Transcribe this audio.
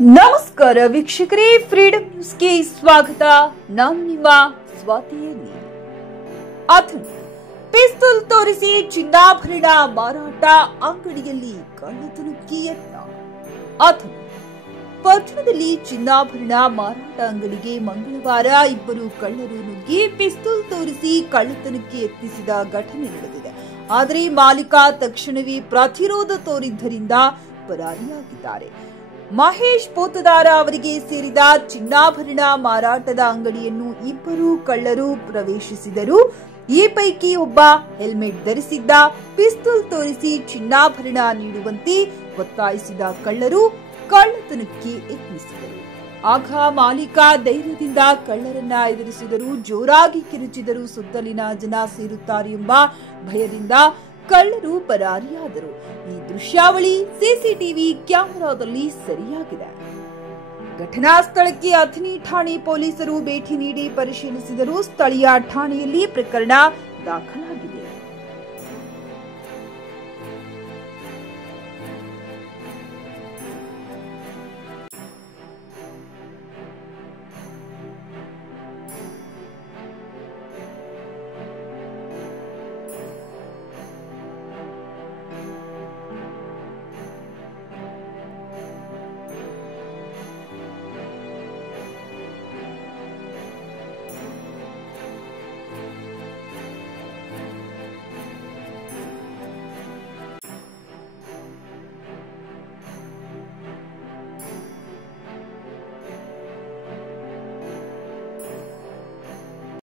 ನಮಸ್ಕಾರ ವೀಕ್ಷಕರೇ, ಫ್ರೀಡಂ ನ್ಯೂಸ್ಗೆ ಸ್ವಾಗತ. ನಾನು ನಿಮ್ಮ ಸ್ವಾತಿಯಲ್ಲಿ. ಅಥಣಿ ಪಿಸ್ತೂಲ್ ತೋರಿಸಿ ಚಿನ್ನಾಭರಣ ಮಾರಾಟ ಅಂಗಡಿಯಲ್ಲಿ ಕಳ್ಳತನಕ್ಕೆ ಯತ್ನ. ಅಥಣಿ ಪಟ್ಟಣದಲ್ಲಿ ಚಿನ್ನಾಭರಣ ಮಾರಾಟ ಅಂಗಡಿಗೆ ಮಂಗಳವಾರ ಇಬ್ಬರು ಕಳ್ಳರು ನುಗ್ಗಿ ಪಿಸ್ತೂಲ್ ತೋರಿಸಿ ಕಳ್ಳತನಕ್ಕೆ ಯತ್ನಿಸಿದ ಘಟನೆ ನಡೆದಿದೆ. ಆದರೆ ಮಾಲೀಕ ತಕ್ಷಣವೇ ಪ್ರತಿರೋಧ ತೋರಿದ್ದರಿಂದ ಪರಾರಿಯಾಗಿದ್ದಾರೆ. ಮಹೇಶ್ ಪೋತದಾರ ಅವರಿಗೆ ಸೇರಿದ ಚಿನ್ನಾಭರಣ ಮಾರಾಟದ ಅಂಗಡಿಯನ್ನು ಇಬ್ಬರು ಕಳ್ಳರು ಪ್ರವೇಶಿಸಿದರು. ಈ ಪೈಕಿ ಒಬ್ಬ ಹೆಲ್ಮೆಟ್ ಧರಿಸಿದ್ದ. ಪಿಸ್ತೂಲ್ ತೋರಿಸಿ ಚಿನ್ನಾಭರಣ ನೀಡುವಂತೆ ಒತ್ತಾಯಿಸಿದ ಕಳ್ಳರು ಕಳ್ಳತನಕ್ಕೆ ಯತ್ನಿಸಿದರು. ಆಗ ಮಾಲೀಕ ಧೈರ್ಯದಿಂದ ಕಳ್ಳರನ್ನ ಎದುರಿಸಿದರು. ಜೋರಾಗಿ ಕಿರುಚಿದರು. ಸುತ್ತಲಿನ ಜನ ಸೇರುತ್ತಾರೆ ಎಂಬ ಭಯದಿಂದ ಕಳ್ಳರು ಪರಾರಿಯಾದರು. ಈ ದೃಶ್ಯಾವಳಿ ಸಿಸಿಟಿವಿ ಕ್ಯಾಮೆರಾದಲ್ಲಿ ಸೆರೆಯಾಗಿದೆ. ಘಟನಾ ಸ್ಥಳಕ್ಕೆ ಅಥಣಿ ಠಾಣೆ ಪೊಲೀಸರು ಭೇಟಿ ನೀಡಿ ಪರಿಶೀಲಿಸಿದರು. ಸ್ಥಳೀಯ ಠಾಣೆಯಲ್ಲಿ ಪ್ರಕರಣ ದಾಖಲಾಗಿದೆ.